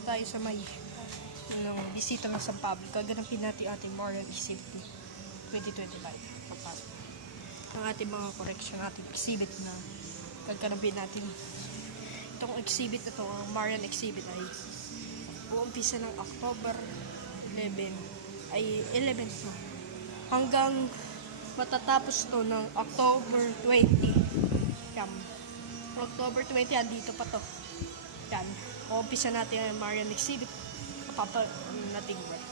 po tayo sa may bisita ng San Pablo. Gaganapin natin ating Marian Exhibit 2025. Papasok ang ating mga correction, ating exhibit na gaganapin natin. Itong exhibit na ito, ang Marian Exhibit ay uumpisa ng October 11 to hanggang matatapos to ng October 20. Yan. October 20, andito pa to. Yan. Uumpisa natin ang Marian Exhibit. Kapapa natin work.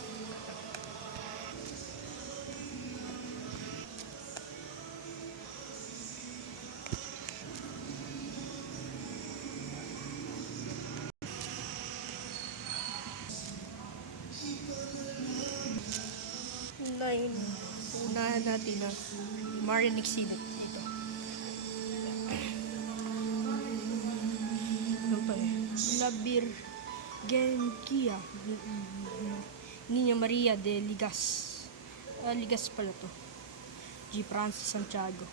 Unahan natin ang Marian Exhibit dito. Ano pa eh? La Virgencia Niña Maria de Ligas. Ligas pala to. G. Francis Santiago.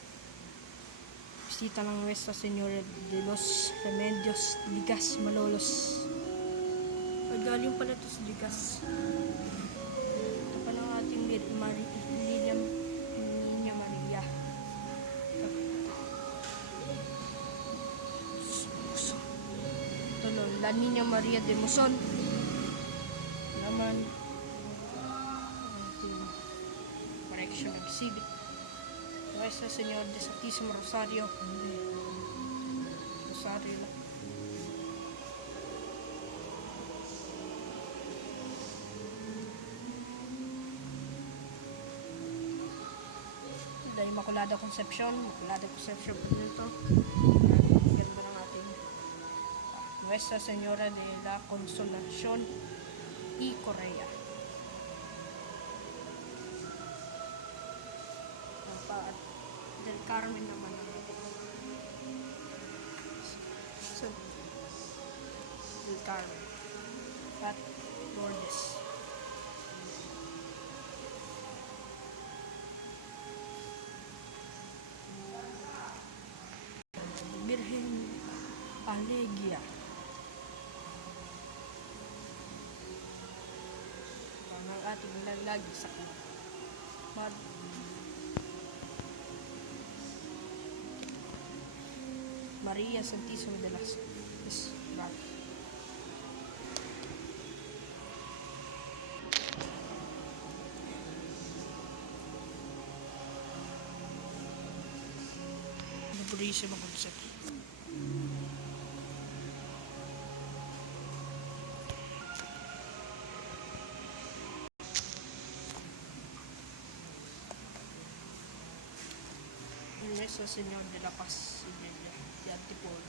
Bisita ng Nuestra Señora de los Remedios Ligas, Malolos. Galing pala to sa Ligas. Ito pa ng ating Niña Maria. Ito nun, La Niña Maria de Muson. Naman correction exhibit. Nuestra Señora de Santísimo Rosario. Rosario lang. Immaculada Concepcion po nito. Ganda ng ating Nuestra Señora de la Consolación y Correa. At Del Carmen naman. So, Del Carmen at Lourdes. Virgen Alegia. Ang ating lalagi sa Maria Santísimo de las Esbrar. Purísimo concept. Nuestra Señor de la Paz de Antipolo.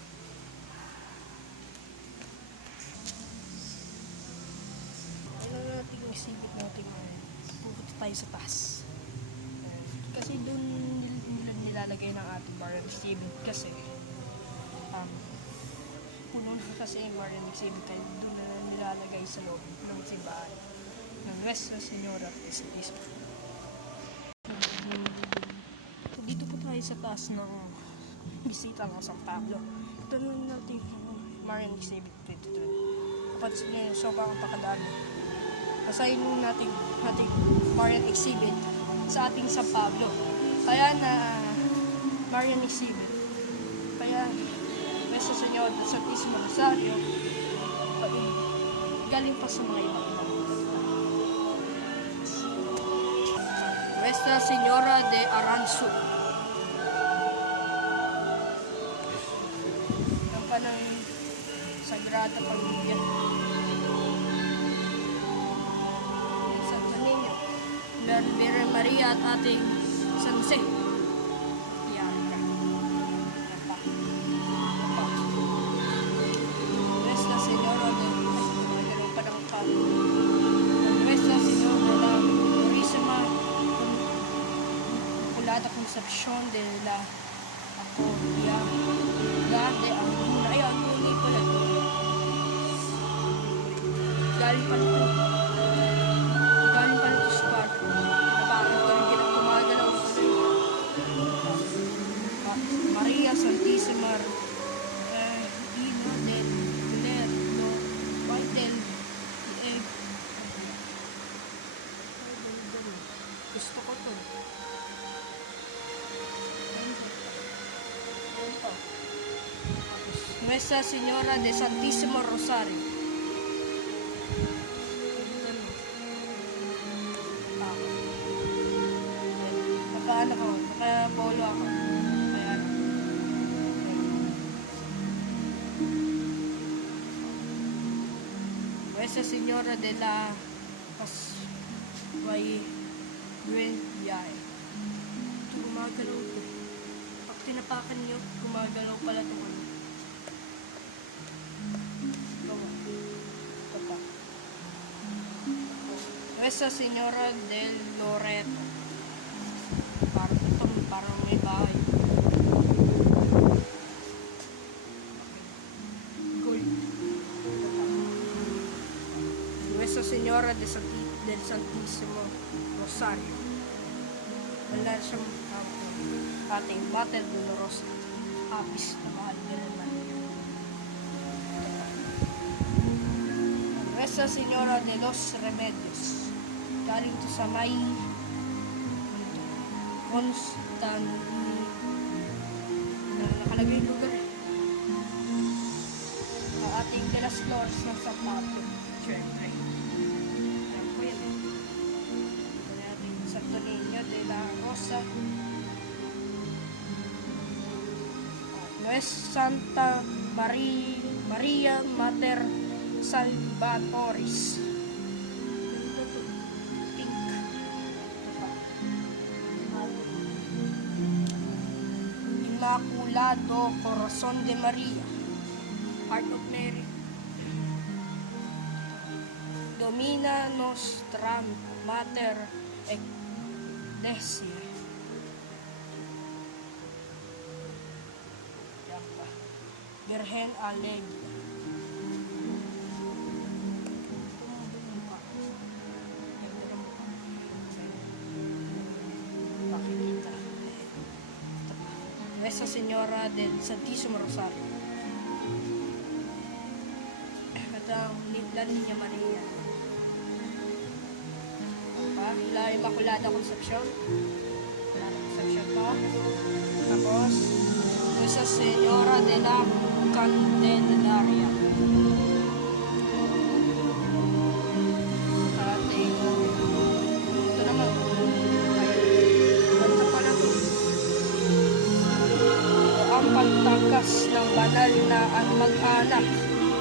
Ano natin yung exhibit natin, pupunta tayo sa taas. Kasi doon nilalagay ng ating Marian Exhibit kasi puno na kasi yung Marian Exhibit kaya doon na nilalagay sa loob ng simbahan ng Nuestra Señora de Santísimo. So, dito po tayo sa taas ng bisita ng San Pablo. Ito na natin yung Marian Exhibit 2020. Kapansin nyo yung sobrang pakadami. Basahin mo natin ating Marian Exhibit sa ating San Pablo. Kaya na Marian Exhibit. Kaya Nuestra Señora de Santísimo Rosario galing pa sa mga ibang Nuestra Señora de Aranzo. Ang panang Sagrada Pamilya. Santa Niña. Virgen Maria at ating San Jose. Yan pa. Nuestra Señora de Nuestra Señora de la Purísima Immaculada Concepcion de la Acogia de Anguna. Ay, Anguna pala. Galing pala ito. Galing pala ito sa park. Napakit ko rin gumagalaw ko rin. Maria Santísima Reina del Nuestra Señora de Santísimo Rosario. Nakaano ko, nakabolo ako. Kaya ano. Nuestra Señora de la Pasguayay. Gumagalaw ko. Pag tinapakan nyo, gumagalaw pala ito. Nuestra Señora del Loreto. Parang may bahay. Gold. Nuestra Señora del Santísimo Rosario. Wala siyang ating Mater Dolorosa. Apis na mahal naman. Nuestra Señora de los Remedios. Galing to sa may nakalagay yung lugar. Ang ating de las Flores ng San Pablo. Siyempre. Ayan po yan. Ang ating Santo Niño de la Rosa. Nues Santa Maria Mater Salvatoris. Inmaculado Corazon de Maria, Heart of Mary. Domina Nostra Mater Ecclesia. Virgen Alegre. Nuestra Señora del Santísimo Rosario. At ang La Niña Maria. La Immaculada Concepcion. Pa. Tapos, Nuestra Señora de la Candelaria. Ito naman. Ganda pala ito. Ang pagtakas ng banal na ang mag-anak,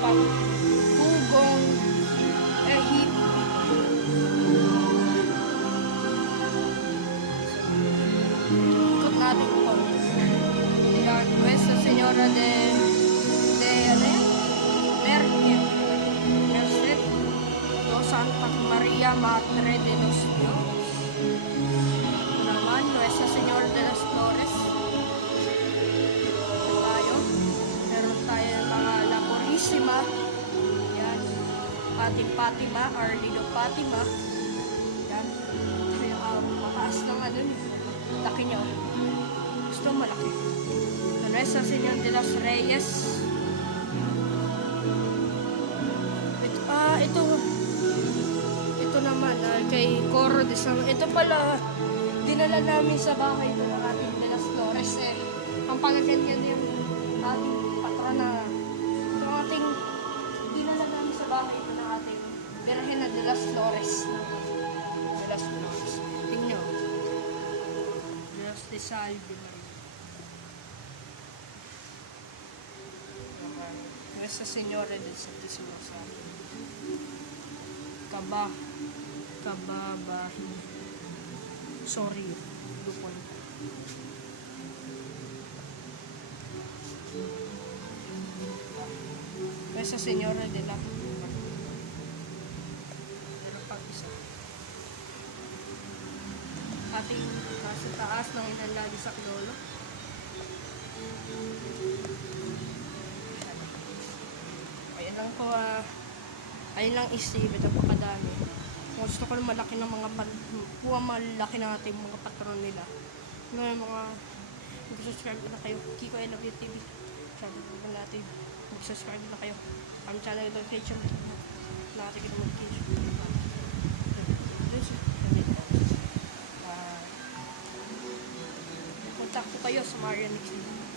pagtugong ehip. Ikot natin po. Yan, Nuestra Señora de Merced, do Santa Maria Madre de los Dios. Ito naman, Nuestra Señora de las Flores. Meron tayo mga La Purísima. Yan. Ating Fatima, Our Lady of Fatima. Yan. Mataas ng ano niyo. Laki niya. Gusto malaki. Nuestra Señora de los Reyes. Ito naman kay Coro de San. Ito pala dinala namin sa bahay ito ng ating de las Flores. Ang pagaganyan yung ating patrona. Ito ang ating dinala namin sa bahay ito ng ating Virgen de las Flores. De las Flores. Tingnan nyo. Dios de Salve Maria. Nuestra Señora del Santísimo Rosario. Kababahin. Sorry. Lupon. Nuestra Señora de la pero pag isa. Ating sa taas ng inalagi sa Lolo. Ayan lang po, ayun lang isip, ito pa kadami. Gusto ko malaki ng mga malaki ng ating mga patron nila. Mga mag-subscribe na kayo. Kiko I Love You TV. Sabi ko natin, mag-subscribe na kayo. Ang channel notification natin kita notification. Contact ko kayo sa Marian Nixon.